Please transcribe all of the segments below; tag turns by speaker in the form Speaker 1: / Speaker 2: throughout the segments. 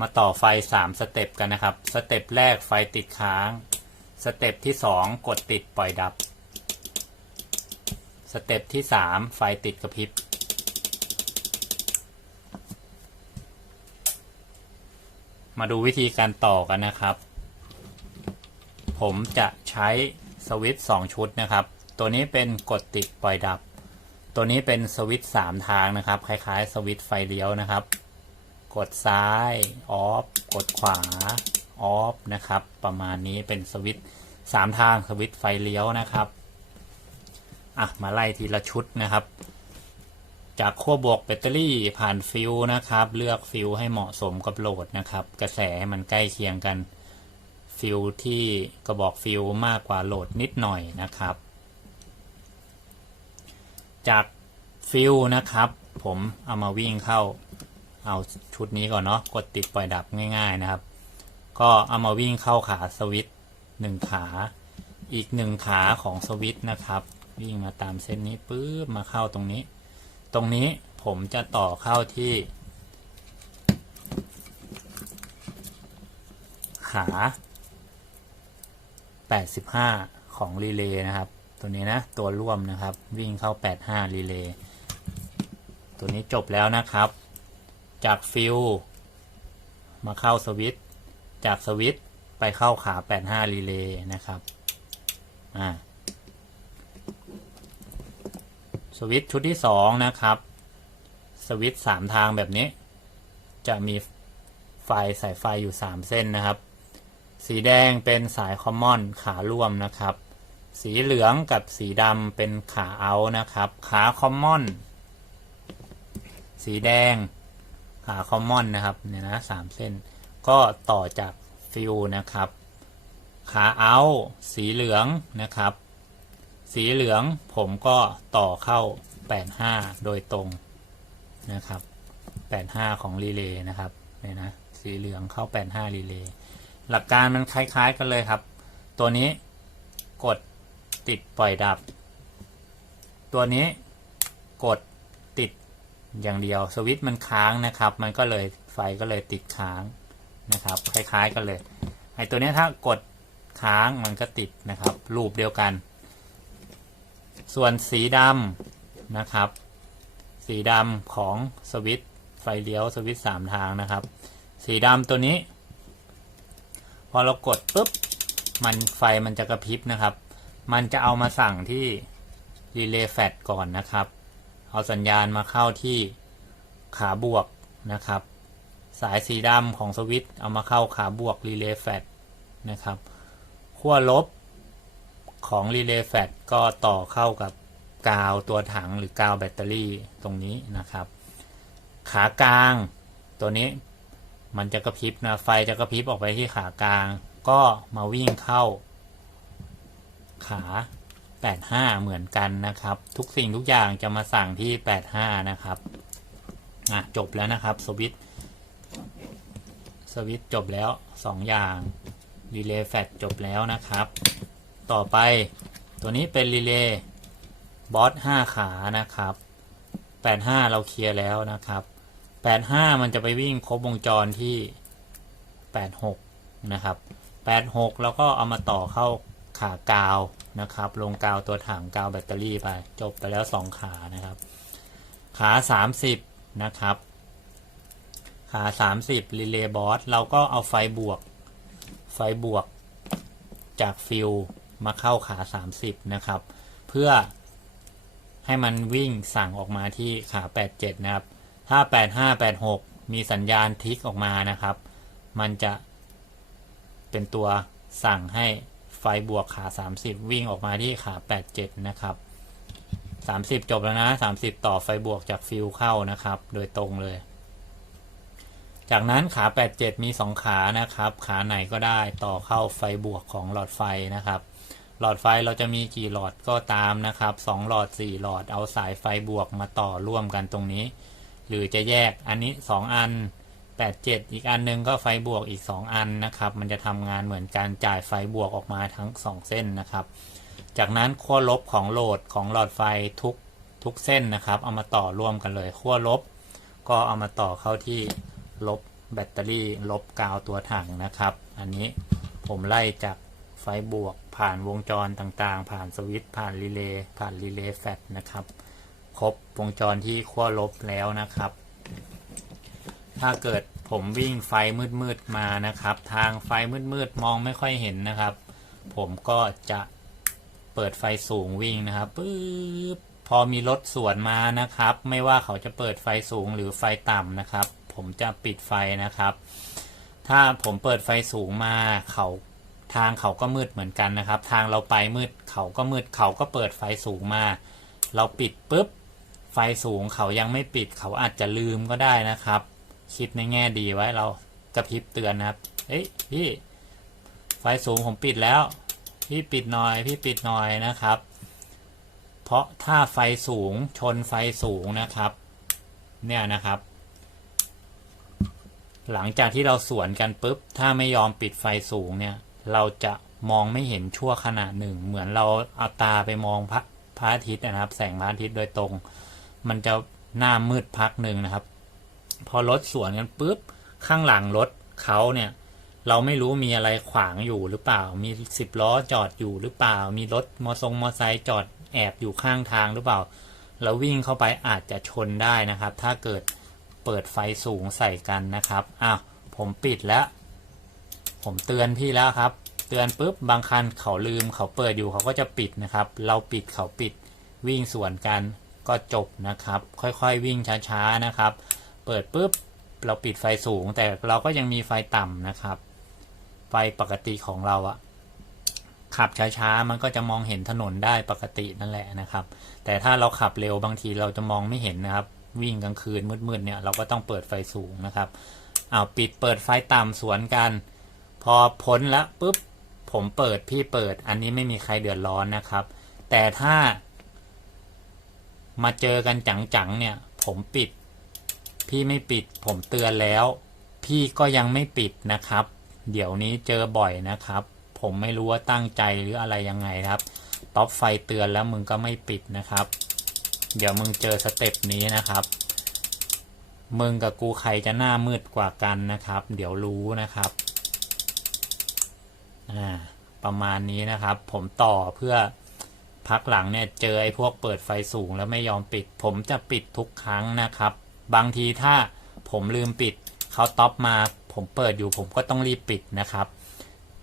Speaker 1: มาต่อไฟ 3 สเต็ปกันนะครับ สเต็ปแรกไฟติดค้าง สเต็ปที่ 2 กดติดปล่อยดับ สเต็ปที่ 3 ไฟติดกระพริบ มาดูวิธีการต่อกันนะครับ ผมจะใช้สวิตช์2ชุดนะครับ ตัวนี้เป็นกดติดปล่อยดับ ตัวนี้เป็นสวิตช์3ทางนะครับ คล้ายๆ สวิตช์ไฟเลี้ยวนะครับ กดซ้ายออฟกดขวาออฟนะครับ ประมาณนี้เป็นสวิตช์สามทางสวิตช์ไฟเลี้ยวนะครับอะมาไล่ทีละชุดนะครับ จากขั้วบวกแบตเตอรี่ผ่านฟิวนะครับ เลือกฟิวให้เหมาะสมกับโหลดนะครับ กระแสมันใกล้เคียงกันฟิวที่กระบอกฟิวมากกว่าโหลดนิดหน่อยนะครับ จากฟิวนะครับ ผมเอามาวิ่งเข้า เอาชุดนี้ก่อนเนาะกดติดปล่อยดับง่าย ๆนะครับ ก็เอามาวิ่งเข้าขาสวิตช์หนึ่งขา อีกหนึ่งขาของสวิตช์นะครับ วิ่งมาตามเส้นนี้ปื๊บมาเข้าตรงนี้ ตรงนี้ผมจะต่อเข้าที่ ขา 85 ของรีเลย์นะครับ ตัวนี้นะตัวร่วมนะครับ วิ่งเข้า 85 รีเลย์ตัวนี้จบแล้วนะครับ จากฟิลมาเข้าสวิตช์จากสวิตช์ไปเข้าขา 85 รีเลย์นะครับอ่าสวิตช์ชุดที่ 2 นะครับ สวิตช์3ทางแบบนี้ จะมีไฟสายไฟอยู่ 3 เส้นนะครับ สีแดงเป็นสายคอมมอนขาร่วมนะครับ สีเหลืองกับสีดำเป็นขาเอานะครับ ขาคอมมอน สีแดง คอมมอนนะครับเนี่ยนะสามเส้น ก็ต่อจากฟิวนะครับขาเอาสีเหลืองนะครับ สีเหลืองผมก็ต่อเข้า 85 โดยตรงนะครับ 85 ของรีเลย์นะครับเนี่ยนะสีเหลืองเข้า 85 รีเลย์หลักการมันคล้ายๆกันเลยครับ ตัวนี้กดติดปล่อยดับ ตัวนี้กดติด อย่างเดียวสวิตช์มันค้างนะครับ มันก็เลยไฟก็เลยติดค้างนะครับ คล้าย ๆกันเลยไอตัวนี้ถ้ากดค้างมันก็ติดนะครับ รูปเดียวกัน ส่วนสีดำนะครับ สีดำของสวิตช์ไฟเลี้ยวสวิตช์สามทางนะครับ สีดำตัวนี้ พอเรากดปุ๊บมันไฟมันจะกระพริบนะครับ มันจะเอามาสั่งที่รีเลย์แฟตก่อนนะครับ เอาสัญญาณมาเข้าที่ขาบวกนะครับ สายสีดำของสวิตช์เอามาเข้าขาบวกรีเลย์แฟตนะครับขั้วลบของรีเลย์แฟตก็ต่อเข้ากับกาวตัวถังหรือกาวแบตเตอรี่ตรงนี้นะครับ ขากลางตัวนี้มันจะกระพริบนะไฟจะกระพริบออกไปที่ขากลาง ก็มาวิ่งเข้า ขา 85 เหมือนกันนะครับ ทุกสิ่งทุกอย่างจะมาสั่งที่ 85 นะครับอะจบแล้วนะครับสวิตสวิตจบแล้ว 2 อย่างรีเลย์แฟตจบแล้วนะครับ ต่อไปตัวนี้เป็นรีเลย์บอส5ขานะครับ 85 เราเคลียร์แล้วนะครับ 85 มันจะไปวิ่งครบวงจรที่ 86 นะครับ 86 แล้วก็เอามาต่อเข้า ขากาวนะครับ ลงกาวตัวถังกาวแบตเตอรี่ไป จบไปแล้ว 2 ขานะครับ ขา 30 นะครับ ขา 30รีเลย์บอสเราก็เอาไฟบวก ไฟบวกจากฟิลมาเข้าขา 30 นะครับ เพื่อให้มันวิ่งสั่งออกมาที่ขา 87 นะครับ ถ้า 85 86 มีสัญญาณทิกออกมานะครับ มันจะเป็นตัวสั่งให้ ไฟบวกขา 30 วิ่งออกมาที่ขา 87 นะครับ 30 จบแล้วนะ 30 ต่อไฟบวกจากฟิลเข้านะครับ โดยตรงเลย จากนั้นขา 87 มี 2 ขานะครับ ขาไหนก็ได้ต่อเข้าไฟบวกของหลอดไฟนะครับ หลอดไฟเราจะมีกี่หลอดก็ตามนะครับ 2 หลอด 4 หลอดเอาสายไฟบวกมาต่อร่วมกันตรงนี้ หรือจะแยกอันนี้ 2 อัน 87 อีกอันหนึงก็ไฟบวกอีก 2 อันนะครับ มันจะทำงานเหมือนการจ่ายไฟบวกออกมาทั้ง 2 เส้นนะครับ จากนั้นขั้วลบของโหลดของหลอดไฟทุกทุกเส้นนะครับ เอามาต่อร่วมกันเลยขั้วลบ ก็เอามาต่อเข้าที่ลบแบตเตอรี่ ลบกาวตัวถังนะครับ อันนี้ผมไล่จากไฟบวกผ่านวงจรต่างๆ ผ่านสวิตช์ผ่านรีเลย์ผ่านรีเลย์แฟลชนะครับ ครบวงจรที่ขั้วลบแล้วนะครับ ถ้าเกิดผมวิ่งไฟมืดๆมานะครับ ทางไฟมืดๆมองไม่ค่อยเห็นนะครับ ผมก็จะเปิดไฟสูงวิ่งนะครับปึ๊บพอมีรถสวนมานะครับ ไม่ว่าเขาจะเปิดไฟสูงหรือไฟต่ำนะครับ ผมจะปิดไฟนะครับ ถ้าผมเปิดไฟสูงมาเขาทางเขาก็มืดเหมือนกันนะครับ ทางเราไปมืดเขาก็มืดเขาก็เปิดไฟสูงมา เราปิดปุ๊บไฟสูงเขายังไม่ปิดเขาอาจจะลืมก็ได้นะครับ คิดในแง่ดีไว้เรากระพริบเตือนนะครับ เฮ้ยพี่ไฟสูงผมปิดแล้ว พี่ปิดหน่อย พี่ปิดหน่อยนะครับ เพราะถ้าไฟสูงชนไฟสูงนะครับ เนี่ยนะครับ หลังจากที่เราสวนกันปุ๊บ ถ้าไม่ยอมปิดไฟสูงเนี่ย เราจะมองไม่เห็นชั่วขณะหนึ่ง เหมือนเราเอาตาไปมองพระพระอาทิตย์นะครับ แสงพระอาทิตย์โดยตรง มันจะหน้ามืดพักหนึ่งนะครับ พอรถสวนกันปุ๊บข้างหลังรถเขาเนี่ย เราไม่รู้มีอะไรขวางอยู่หรือเปล่า มีสิบล้อจอดอยู่หรือเปล่า มีรถมอทรงมอไซค์จอดแอบอยู่ข้างทางหรือเปล่าแล้ววิ่งเข้าไปอาจจะชนได้นะครับ ถ้าเกิดเปิดไฟสูงใส่กันนะครับอ้าวผมปิดแล้ว ผมเตือนพี่แล้วครับ เตือนปุ๊บบางคันเขาลืมเขาเปิดอยู่เขาก็จะปิดนะครับ เราปิดเขาปิดวิ่งสวนกันก็จบนะครับ ค่อยๆวิ่งช้าๆนะครับ เปิดปุ๊บเราปิดไฟสูง แต่เราก็ยังมีไฟต่ำนะครับ ไฟปกติของเราอะขับช้าๆ มันก็จะมองเห็นถนนได้ปกตินั่นแหละนะครับ แต่ถ้าเราขับเร็วบางทีเราจะมองไม่เห็นนะครับ วิ่งกลางคืนมืดๆเนี่ยเราก็ต้องเปิดไฟสูงนะครับเอาปิดเปิดไฟต่ำสวนกัน พอพ้นแล้วปุ๊บผมเปิดพี่เปิด อันนี้ไม่มีใครเดือดร้อนนะครับ แต่ถ้า มาเจอกันจังๆเนี่ย ผมปิด พี่ไม่ปิดผมเตือนแล้ว พี่ก็ยังไม่ปิดนะครับ เดี๋ยวนี้เจอบ่อยนะครับ ผมไม่รู้ว่าตั้งใจหรืออะไรยังไงครับต๊อปไฟเตือนแล้วมึงก็ไม่ปิดนะครับ เดี๋ยวมึงเจอสเต็ปนี้นะครับ มึงกับกูใครจะหน้ามืดกว่ากันนะครับ เดี๋ยวรู้นะครับอ่าประมาณนี้นะครับ ผมต่อเพื่อพักหลังเนี่ยเจอไอ้พวกเปิดไฟสูงแล้วไม่ยอมปิด ผมจะปิดทุกครั้งนะครับ บางทีถ้าผมลืมปิดเขาท็อปมา ผมเปิดอยู่ผมก็ต้องรีบปิดนะครับ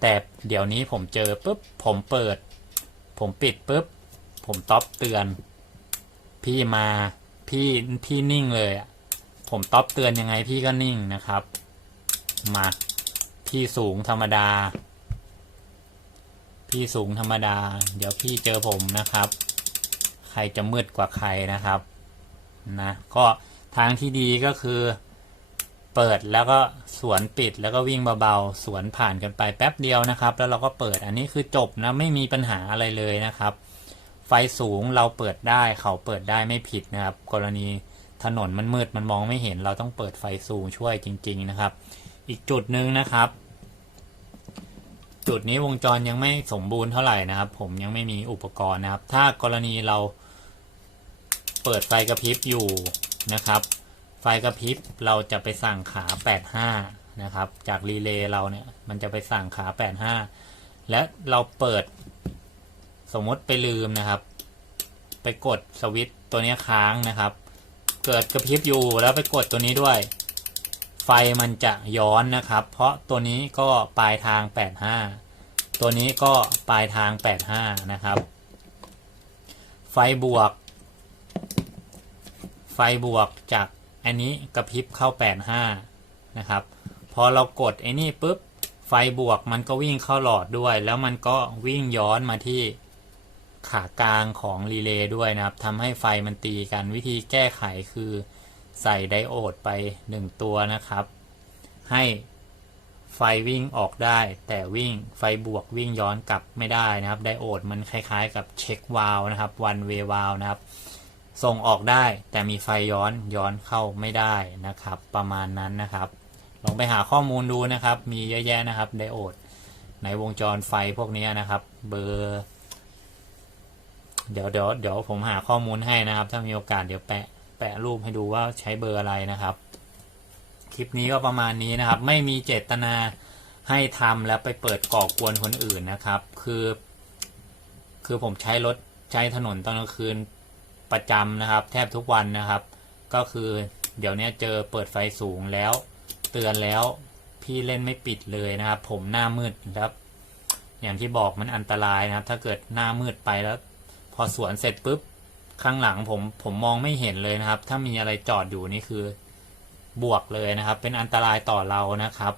Speaker 1: แต่เดี๋ยวนี้ผมเจอปุ๊บผมเปิด ผมปิดปุ๊บผมท็อปเตือน พี่มาพี่พี่นิ่งเลยผมท็อปเตือนยังไงพี่ก็นิ่งนะครับ มาพี่สูงธรรมดา พี่สูงธรรมดา เดี๋ยวพี่เจอผมนะครับ ใครจะมืดกว่าใครนะครับนะก็ ทางที่ดีก็คือ เปิดแล้วก็สวนปิดแล้วก็วิ่งเบาๆ สวนผ่านกันไปแป๊บเดียวนะครับ แล้วเราก็เปิดอันนี้คือจบนะไม่มีปัญหาอะไรเลยนะครับ ไฟสูงเราเปิดได้เขาเปิดได้ไม่ผิดนะครับ กรณีถนนมันมืดมันมองไม่เห็น เราต้องเปิดไฟสูงช่วยจริง ๆนะครับ อีกจุดหนึ่งนะครับ จุดนี้วงจรยังไม่สมบูรณ์เท่าไหร่นะครับ ผมยังไม่มีอุปกรณ์นะครับ ถ้ากรณีเราเปิดไฟกระพริบอยู่ นะครับ ไฟกระพริบเราจะไปสั่งขา 85 นะครับ จากรีเลย์เราเนี่ยมันจะไปสั่งขา 85 และเราเปิดสมมติไปลืมนะครับ ไปกดสวิตช์ตัวนี้ค้างนะครับ เกิดกระพริบอยู่แล้วไปกดตัวนี้ด้วย ไฟมันจะย้อนนะครับ เพราะตัวนี้ก็ปลายทาง 85 ตัวนี้ก็ปลายทาง 85 นะครับ ไฟบวก ไฟบวกจากอันนี้กระพริบเข้า 85 นะครับ พอเรากดไอ้นี่ปุ๊บ ไฟบวกมันก็วิ่งเข้าหลอดด้วย แล้วมันก็วิ่งย้อนมาที่ขากลางของรีเลย์ด้วยนะครับทำให้ไฟมันตีกันวิธีแก้ไขคือใส่ไดโอดไป 1 ตัวนะครับ ให้ไฟวิ่งออกได้ แต่วิ่งไฟบวกวิ่งย้อนกลับไม่ได้นะครับ ไดโอดมันคล้ายๆ กับเช็ควาลนะครับวันเววาลนะครับ ส่งออกได้ แต่มีไฟย้อนย้อนเข้าไม่ได้นะครับ ประมาณนั้นนะครับ ลองไปหาข้อมูลดูนะครับ มีเยอะแยะนะครับไดโอด ในวงจรไฟพวกนี้นะครับ เบอร์เดี๋ยวเดี๋ยวเดี๋ยวผมหาข้อมูลให้นะครับ ถ้ามีโอกาสเดี๋ยวแปะแปะรูปให้ดูว่าใช้เบอร์อะไรนะครับ คลิปนี้ก็ประมาณนี้นะครับ ไม่มีเจตนาให้ทำแล้วไปเปิดก่อกวนคนอื่นนะครับ คือ คือผมใช้รถใช้ถนนตอนกลางคืน ประจำนะครับ แทบทุกวันนะครับ ก็คือเดี๋ยวนี้เจอเปิดไฟสูงแล้ว เตือนแล้วพี่เล่นไม่ปิดเลยนะครับ ผมหน้ามืดแล้วอย่างที่บอกมันอันตรายนะครับ ถ้าเกิดหน้ามืดไปแล้ว พอสวนเสร็จปุ๊บข้างหลังผมผมมองไม่เห็นเลยนะครับ ถ้ามีอะไรจอดอยู่นี่คือบวกเลยนะครับ เป็นอันตรายต่อเรานะครับ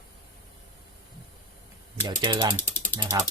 Speaker 1: เดี๋ยวเจอกันนะครับ